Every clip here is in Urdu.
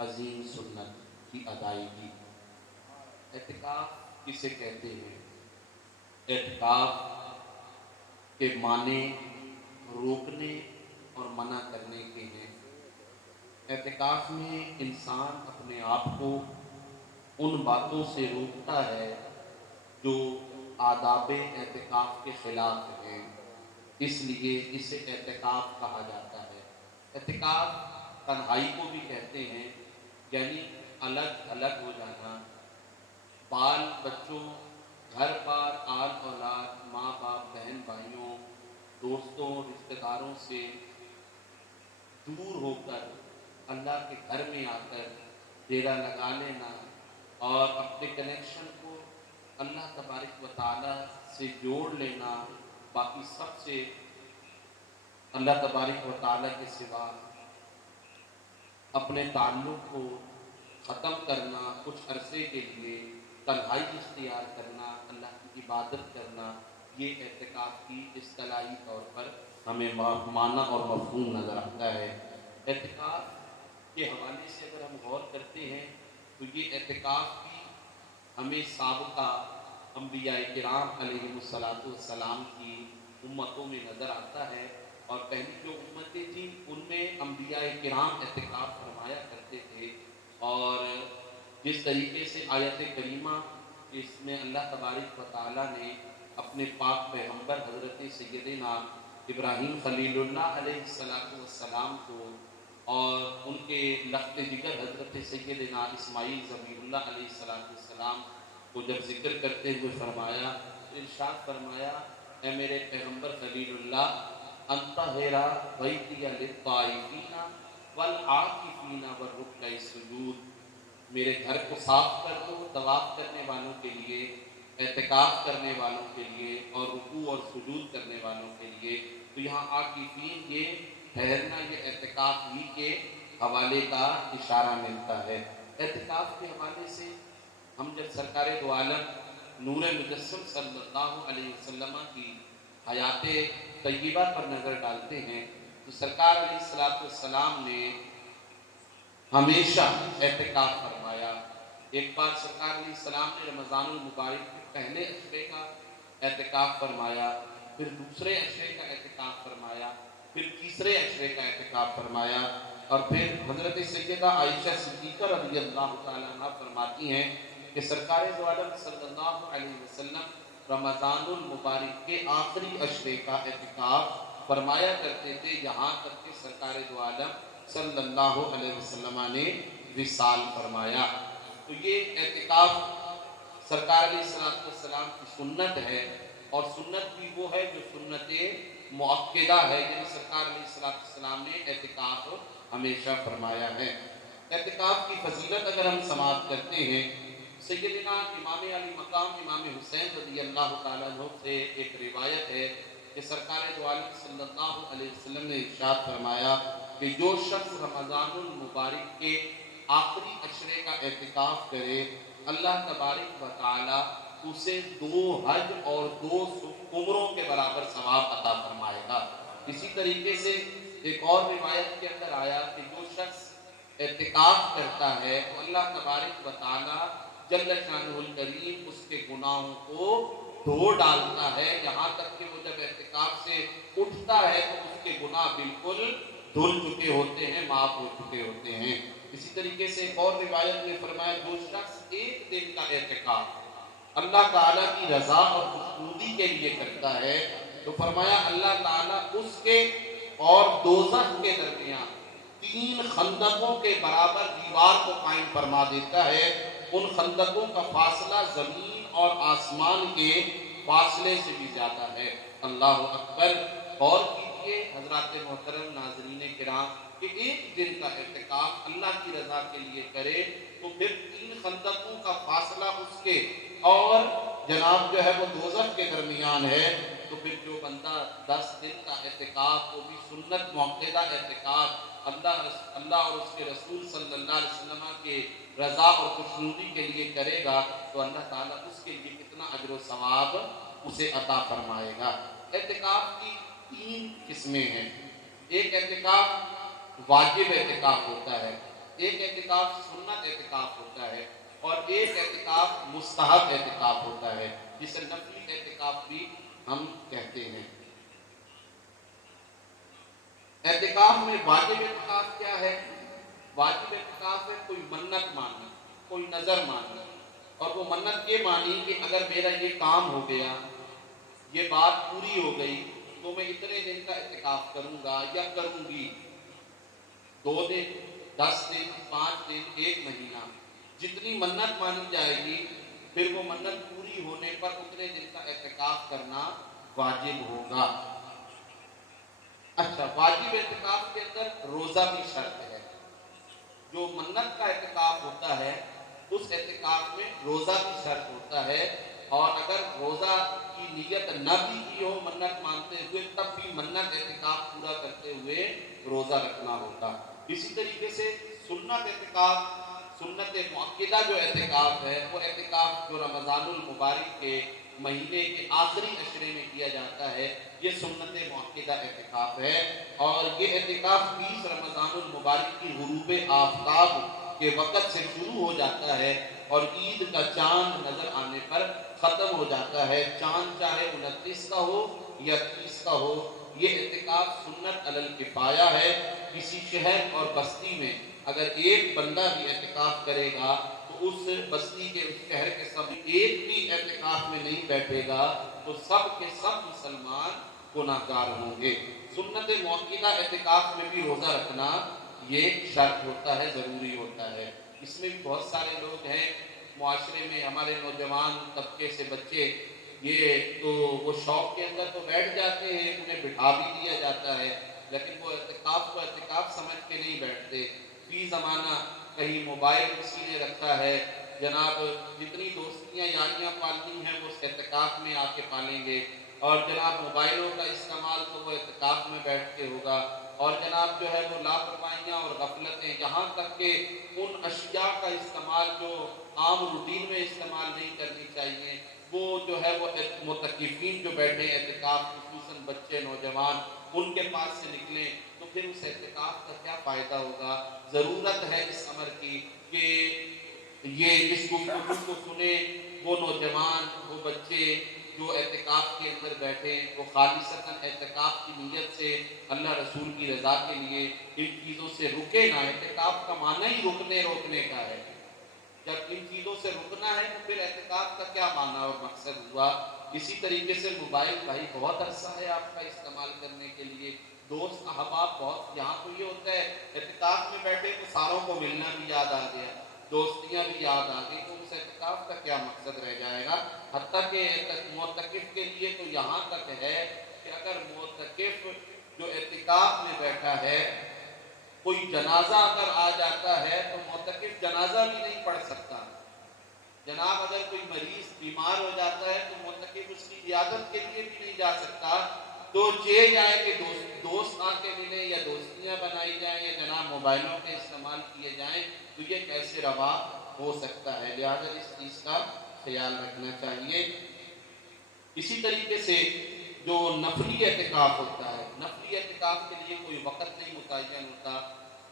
عظیم سنت کی ادائیگی۔ اعتکاف کسے کہتے ہیں؟ اعتکاف کے معنی روکنے اور منع کرنے کے ہیں۔ اعتکاف میں انسان اپنے آپ کو ان باتوں سے روکتا ہے جو آداب اعتکاف کے خلاف ہیں، اس لیے اسے اعتکاف کہا جاتا ہے۔ اعتکاف تنہائی کو بھی کہتے ہیں، یعنی الگ الگ ہو جانا، بال بچوں، گھر بار، آل اولاد، ماں باپ، بہن بھائیوں، دوستوں، رشتہ داروں سے دور ہو کر اللہ کے گھر میں آ کر ڈیرا لگا لینا اور اپنے کنیکشن کو اللہ تبارک و تعالیٰ سے جوڑ لینا، باقی سب سے اللہ تبارک و تعالیٰ کے سوا اپنے تعلق کو ختم کرنا، کچھ عرصے کے لیے تنہائی اختیار کرنا، اللہ کی عبادت کرنا، یہ اعتکاف کی اصطلاحی طور پر ہمیں معنی اور مفہوم نظر آتا ہے۔ اعتکاف کے حوالے سے اگر ہم غور کرتے ہیں تو یہ اعتکاف بھی ہمیں سابقہ انبیاء کرام علیہ السلام کی امتوں میں نظر آتا ہے، اور پہلی جو امتیں تھیں ان میں انبیاء کرام اعتکاف فرمایا کرتے تھے۔ اور جس طریقے سے آیت کریمہ اس میں اللہ تبارک و تعالیٰ نے اپنے پاک پیغمبر حضرت سیدنا ابراہیم خلیل اللہ علیہ السلام کو اور ان کے لخت جگر حضرت سیدنا اسماعیل ذبیح اللہ علیہ السلام کو جب ذکر کرتے ہوئے فرمایا، ارشاد فرمایا، اے میرے پیغمبر خلیل اللہ، انطہرا بیتی للطائفین والعاکفین والرکع السجود، میرے گھر کو صاف کر دو طواف کرنے والوں کے لیے، اعتکاف کرنے والوں کے لیے، اور رکوع اور سجود کرنے والوں کے لیے۔ تو یہاں عاکفین، یہ ٹھہرنا، یہ اعتکاف ہی کے حوالے کا اشارہ ملتا ہے۔ اعتکاف کے حوالے سے ہم جب سرکار دو عالم نور مجسم صلی اللہ علیہ وسلم کی حیات طیبہ پر نظر ڈالتے ہیں تو سرکار علیہ السلام نے ہمیشہ اعتکاف فرمایا۔ ایک بار سرکار علیہ السلام نے رمضان المبارک کے پہلے عشرے کا اعتکاف فرمایا، پھر دوسرے عشرے کا اعتکاف فرمایا، پھر تیسرے عشرے کا اعتکاف فرمایا، اور پھر حضرت سیدہ عائشہ صدیقہ رضی اللہ تعالیٰ عنہ فرماتی ہیں کہ سرکار دو عالم صلی اللہ علیہ وسلم رمضان المبارک کے آخری عشرے کا اعتکاف فرمایا کرتے تھے، یہاں تک کہ سرکار دو عالم صلی اللہ علیہ وسلم نے وصال فرمایا۔ تو یہ اعتکاف سرکار علیہ السلام کی سنت ہے، اور سنت بھی وہ ہے جو سنت مؤکدہ ہے، یعنی سرکار علیہ السلام نے اعتکاف ہمیشہ فرمایا ہے۔ اعتکاف کی فضیلت اگر ہم سماعت کرتے ہیں، سیدنا امام علی مقام امام حسین رضی اللہ تعالیٰ عنہ سے ایک روایت ہے کہ سرکار دو عالم صلی اللہ علیہ وسلم نے ارشاد فرمایا کہ جو شخص رمضان المبارک کے آخری عشرے کا اعتکاف کرے، اللہ تبارک و تعالیٰ اسے 2 حج اور 2 عمروں کے برابر ثواب عطا فرمائے گا۔ اسی طریقے سے ایک اور روایت کے اندر آیا کہ جو شخص اعتکاف کرتا ہے تو اللہ تبارک و تعالیٰ جل شانہ الکریم اس کے گناہوں کو دھو ڈالتا ہے، یہاں تک کہ وہ جب اعتکاف سے اٹھتا ہے تو اس کے گناہ بالکل دھل چکے ہوتے ہیں، معاف ہو چکے ہوتے ہیں۔ اسی طریقے سے ایک اور روایت میں فرمایا جو شخص ایک دن کا اعتکاف اللہ تعالیٰ کی رضا اور خوشنودی کے لیے کرتا ہے تو فرمایا اللہ تعالیٰ اس کے اور دوزخ کے درمیان 3 خندقوں کے برابر دیوار کو قائم فرما دیتا ہے۔ ان خندقوں کا فاصلہ زمین اور آسمان کے فاصلے سے بھی زیادہ ہے۔ اللہ اکبر! غور کیجئے حضرات محترم ناظرین کرام کہ ایک دن کا اعتکاف اللہ کی رضا کے لیے کرے تو پھر 3 خندقوں کا فاصلہ اس کے اور جناب جو ہے وہ دوزخ کے درمیان ہے، تو پھر جو بندہ 10 دن کا اعتکاف، وہ بھی سنت مؤکدہ اعتکاف، اللہ اور اس کے رسول صلی اللہ علیہ وسلم کے رضا اور خوشنودی کے لیے کرے گا تو اللہ تعالیٰ اس کے لیے کتنا اجر و ثواب اسے عطا فرمائے گا۔ اعتکاف کی 3 قسمیں ہیں۔ ایک اعتکاف واجب اعتکاف ہوتا ہے، ایک اعتکاف سنت اعتکاف ہوتا ہے اور ایک اعتکاف مستحب اعتکاف ہوتا ہے، جسے نفلی اعتکاف بھی ہم کہتے ہیں۔ اعتکاف میں واجب اعتکاف کیا ہے؟ واجب اعتکاف ہے کوئی منت مانی، کوئی نظر مانی، اور وہ منت یہ مانی کہ اگر میرا یہ کام ہو گیا، یہ بات پوری ہو گئی، تو میں اتنے دن کا اعتکاف کروں گا یا کروں گی، 2 دن، 10 دن، 5 دن، 1 مہینہ، جتنی منت مانی جائے گی، پھر وہ منت پوری ہونے پر اتنے دن کا اعتکاف کرنا واجب ہوگا۔ اچھا، واجب اعتکاف کے اندر روزہ بھی شرط ہے۔ جو منت کا اعتکاف ہوتا ہے اس اعتکاف میں روزہ بھی شرط ہوتا ہے، اور اگر روزہ کی نیت نہ بھی کی ہو منت مانتے ہوئے، تب بھی منت اعتکاف پورا کرتے ہوئے روزہ رکھنا ہوگا۔ اسی طریقے سے سنت اعتکاف، سنت مؤکدہ جو اعتکاف ہے، وہ اعتکاف جو رمضان المبارک کے مہینے کے آخری عشرے میں کیا جاتا ہے، یہ سنت مؤکدہ اعتکاف ہے، اور یہ اعتکاف 20 رمضان المبارک کی غروب آفتاب کے وقت سے شروع ہو جاتا ہے اور عید کا چاند نظر آنے پر ختم ہو جاتا ہے، چاند چاہے 29 کا ہو یا 30 کا ہو۔ یہ اعتکاف سنت علی الکفایہ ہے۔ کسی شہر اور بستی میں اگر ایک بندہ بھی اعتکاف کرے گا تو اس بستی کے، اس شہر کے سب ایک بھی اعتکاف میں نہیں بیٹھے گا تو سب کے سب مسلمان گناہگار ہوں گے۔ سنت مؤکدہ اعتکاف میں بھی روزہ رکھنا یہ شرط ہوتا ہے، ضروری ہوتا ہے۔ اس میں بھی بہت سارے لوگ ہیں معاشرے میں، ہمارے نوجوان طبقے سے بچے، یہ تو وہ شوق کے اندر تو بیٹھ جاتے ہیں، انہیں بٹھا بھی دیا جاتا ہے، لیکن وہ اعتکاف کو اعتکاف سمجھ کے نہیں بیٹھتے۔ فی زمانہ کہیں موبائل کسی نے رکھا ہے، جناب جتنی دوستیاں یاریاں پالنی ہیں وہ اس اعتکاف میں آ کے پالیں گے، اور جناب موبائلوں کا استعمال تو وہ اعتکاف میں بیٹھ کے ہوگا، اور جناب جو ہے وہ لاپرواہیاں اور غفلتیں، یہاں تک کہ ان اشیاء کا استعمال جو عام روٹین میں استعمال نہیں کرنی چاہیے، وہ جو ہے وہ معتکفین جو بیٹھے اعتکاف، خصوصاً بچے نوجوان، ان کے پاس سے نکلیں تو پھر اس اعتکاف کا کیا فائدہ ہوگا؟ ضرورت ہے اس امر کی کہ یہ اس گفتگو کو سنیں وہ نوجوان، وہ بچے جو اعتکاف کے اندر بیٹھے، وہ خالصتاً اعتکاف کی نیت سے اللہ رسول کی رضا کے لیے ان چیزوں سے رکے نہ۔ اعتکاف کا معنی ہی رکنے روکنے کا ہے۔ جب ان چیزوں سے رکنا ہے تو پھر اعتکاف کا کیا معنی اور مقصد ہوا؟ اسی طریقے سے موبائل بھائی بہت عرصہ ہے آپ کا استعمال کرنے کے لیے، دوست احباب بہت، یہاں تو یہ ہوتا ہے اعتکاف میں بیٹھے تو ساروں کو ملنا بھی یاد آ گیا، دوستیاں بھی یاد آ گئی، تو اس اعتکاف کا کیا مقصد رہ جائے گا؟ حتیٰ کہ معتکف کے لیے تو یہاں تک ہے کہ اگر معتکف جو اعتکاف میں بیٹھا ہے کوئی جنازہ اگر آ جاتا ہے تو معتکف جنازہ بھی نہیں پڑھ سکتا۔ جناب اگر کوئی مریض بیمار ہو جاتا ہے تو معتکف اس کی عیادت کے لیے بھی نہیں جا سکتا، تو چاہے جائے کہ دوست آ کے ملے یا دوستیاں بنائی جائیں یا جناب موبائلوں کے استعمال کیے جائیں، تو یہ کیسے روا ہو سکتا ہے؟ لہٰذا اس چیز کا خیال رکھنا چاہیے۔ اسی طریقے سے جو نفلی اعتکاف ہوتا ہے، نفلی اعتکاف کے لیے کوئی وقت نہیں متعین ہوتا،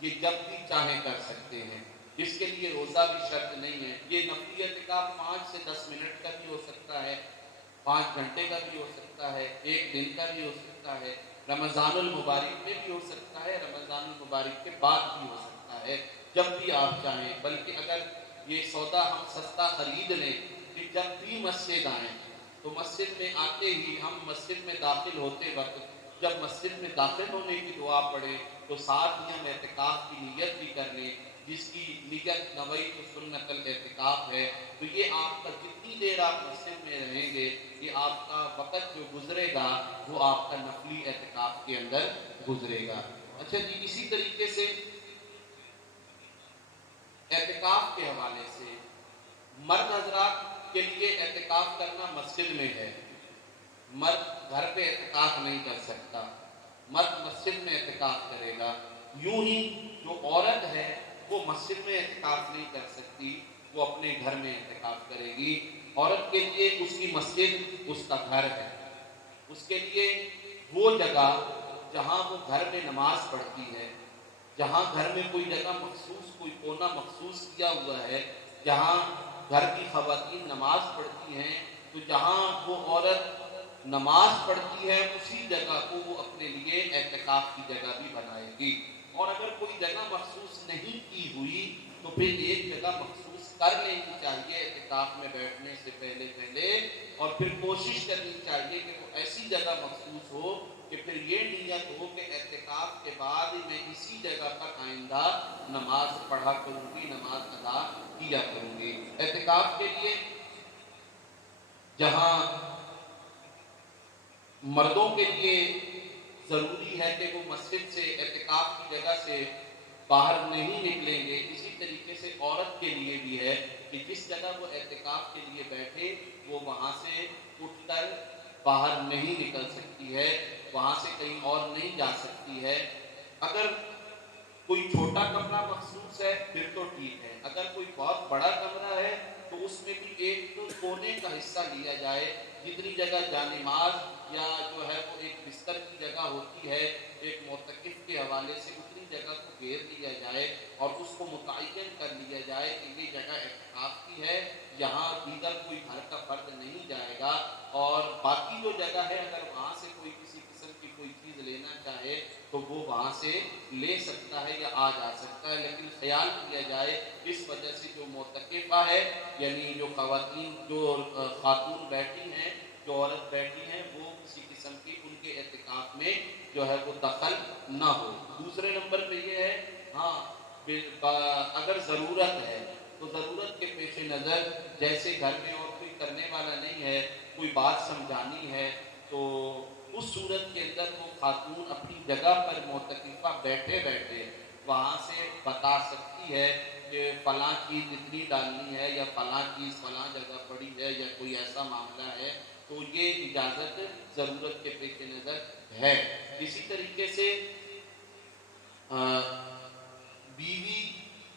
یہ جب بھی چاہیں کر سکتے ہیں، اس کے لیے روزہ بھی شرط نہیں ہے۔ یہ نفلی اعتکاف 5 سے 10 منٹ کا بھی ہو سکتا ہے، 5 گھنٹے کا بھی ہو سکتا ہے، 1 دن کا بھی ہو سکتا ہے، رمضان المبارک میں بھی ہو سکتا ہے، رمضان المبارک کے بعد بھی ہو سکتا ہے، جب بھی آپ چاہیں۔ بلکہ اگر یہ سودا ہم سستا خرید لیں کہ جب بھی مسجد آئیں تو مسجد میں آتے ہی ہم مسجد میں داخل ہوتے وقت جب مسجد میں داخل ہونے کی دعا پڑھیں تو ساتھ ہی ہم اعتکاف کی نیت بھی کر لیں، جس کی نیت نویت سنت الاعتکاف ہے، تو یہ آپ کا جتنی دیر آپ مسجد میں رہیں گے، یہ آپ کا وقت جو گزرے گا وہ آپ کا نفلی اعتکاف کے اندر گزرے گا۔ اچھا جی، اسی طریقے سے اعتکاف کے حوالے سے مرد حضرات کے لیے اعتکاف کرنا مسجد میں ہے، مرد گھر پہ اعتکاف نہیں کر سکتا، مرد مسجد میں اعتکاف کرے گا۔ یوں ہی جو عورت ہے وہ مسجد میں اعتکاف نہیں کر سکتی، وہ اپنے گھر میں اعتکاف کرے گی۔ عورت کے لیے اس کی مسجد اس کا گھر ہے، اس کے لیے وہ جگہ جہاں وہ گھر میں نماز پڑھتی ہے، جہاں گھر میں کوئی جگہ مخصوص کوئی ہونا مخصوص کیا ہوا ہے. جہاں گھر کی خواتین نماز پڑھتی ہیں تو جہاں وہ عورت نماز پڑھتی ہے اسی جگہ کو وہ اپنے لیے اعتکاف کی جگہ بھی بنائے گی. اور اگر کوئی جگہ مخصوص نہیں کی ہوئی تو پھر ایک جگہ مخصوص کر لینی چاہیے اعتکاف میں بیٹھنے سے پہلے اور پھر کوشش کرنی چاہیے کہ وہ ایسی جگہ مخصوص ہو کہ پھر یہ نیت ہو کہ اعتکاف کے بعد میں اسی جگہ پر آئندہ نماز پڑھا کروں گی، نماز ادا کیا کروں گی. اعتکاف کے لیے جہاں مردوں کے لیے ضروری ہے کہ وہ مسجد سے اعتکاف کی جگہ سے باہر نہیں نکلیں گے، اسی طریقے سے عورت کے لیے بھی ہے کہ جس جگہ وہ اعتکاف کے لیے بیٹھے وہ وہاں سے اٹھ کر باہر نہیں نکل سکتی ہے، وہاں سے کہیں اور نہیں جا سکتی ہے. اگر کوئی چھوٹا کمرہ مخصوص ہے پھر تو ٹھیک ہے، اگر کوئی بہت بڑا کمرہ ہے تو اس میں بھی ایک تو کونے کا حصہ لیا جائے، جتنی جگہ جانماز یا جو ہے وہ ایک بستر کی جگہ ہوتی ہے ایک معتکف کے حوالے سے اتنی جگہ کو گھیر لیا جائے اور اس کو متعین کر لیا جائے کہ یہ جگہ اعتکاف کی ہے، یہاں دیگر کوئی گھر کا فرد نہیں جائے گا. اور باقی جو جگہ ہے اگر وہاں سے کوئی کسی قسم کی کوئی چیز لینا چاہے تو وہ وہاں سے لے سکتا ہے یا آ جا سکتا ہے. لیکن خیال کیا جائے اس وجہ سے جو معتکفہ ہے یعنی جو خواتین جو خاتون بیٹھی ہیں، جو عورت بیٹھی ہیں، وہ کسی قسم کی ان کے اعتکاف میں جو ہے وہ دخل نہ ہو. دوسرے نمبر پہ یہ ہے ہاں اگر ضرورت ہے تو ضرورت کے پیش نظر جیسے گھر میں اور کوئی کرنے والا نہیں ہے، کوئی بات سمجھانی ہے تو اس صورت کے اندر وہ خاتون اپنی جگہ پر معتکفہ بیٹھے بیٹھے وہاں سے بتا سکتی ہے کہ فلاں چیز اتنی ڈالنی ہے یا فلاں چیز فلاں جگہ پڑی ہے یا کوئی ایسا معاملہ ہے تو یہ اجازت ضرورت کے پیش نظر ہے. اسی طریقے سے بیوی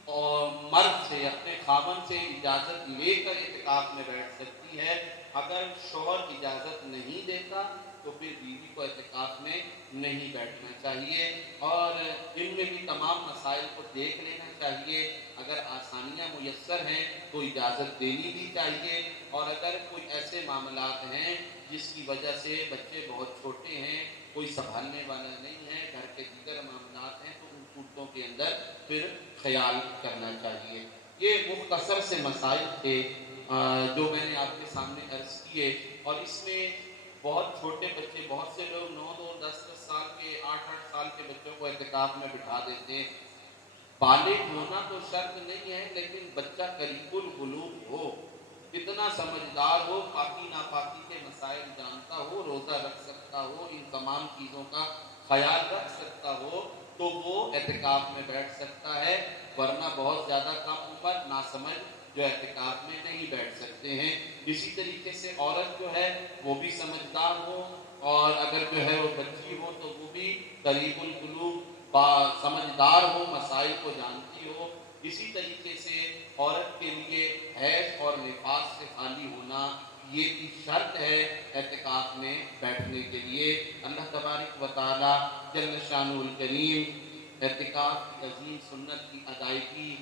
اور مرد سے اپنے خاوند سے اجازت لے کر اعتکاف میں بیٹھ سکتی ہے. اگر شوہر اجازت نہیں دیتا تو پھر بیوی کو اعتکاف میں نہیں بیٹھنا چاہیے. اور ان میں بھی تمام مسائل کو دیکھ لینا چاہیے، اگر آسانیاں میسر ہیں تو اجازت دینی بھی چاہیے، اور اگر کوئی ایسے معاملات ہیں جس کی وجہ سے بچے بہت چھوٹے ہیں، کوئی سنبھالنے والا نہیں ہے، گھر کے دیگر معاملات ہیں تو ان صورتوں کے اندر پھر خیال کرنا چاہیے. یہ مختصر سے مسائل تھے جو میں نے آپ کے سامنے عرض کیے. اور اس میں بہت چھوٹے بچے، بہت سے لوگ 9 10 سال کے 8 سال کے بچوں کو اعتکاف میں بٹھا دیتے ہیں. بالغ ہونا تو شرط نہیں ہے لیکن بچہ قریب البلوغ ہو، اتنا سمجھدار ہو، پاکی ناپاکی کے مسائل جانتا ہو، روزہ رکھ سکتا ہو، ان تمام چیزوں کا خیال رکھ سکتا ہو تو وہ اعتکاف میں بیٹھ سکتا ہے. ورنہ بہت زیادہ کم عمر ناسمجھ جو اعتکاف میں نہیں بیٹھ سکتے ہیں. اسی طریقے سے عورت جو ہے وہ بھی سمجھدار ہو، اور اگر جو ہے وہ بچی ہو تو وہ بھی قریب البلوغ سمجھدار ہو، مسائل کو جانتی ہو. اسی طریقے سے عورت کے لیے حیض اور نفاس سے خالی ہونا یہ بھی شرط ہے اعتکاف میں بیٹھنے کے لیے. اللہ تبارک و تعالی جل شانہ الکریم اعتکاف کی عظیم سنت کی ادائیگی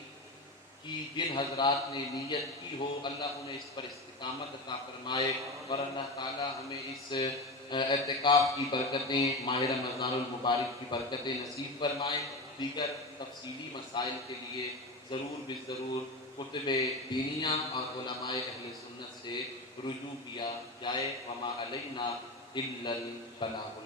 کی جن حضرات نے نیت کی ہو اللہ انہیں اس پر استقامت عطا فرمائے، اور اللہ تعالی ہمیں اس اعتکاف کی برکتیں، ماہ رمضان المبارک کی برکتیں نصیب فرمائے. دیگر تفصیلی مسائل کے لیے ضرور بالضرور کتب دینیہ اور علماء اہل سنت سے رجوع کیا جائے. وما علینا الا البلاغ.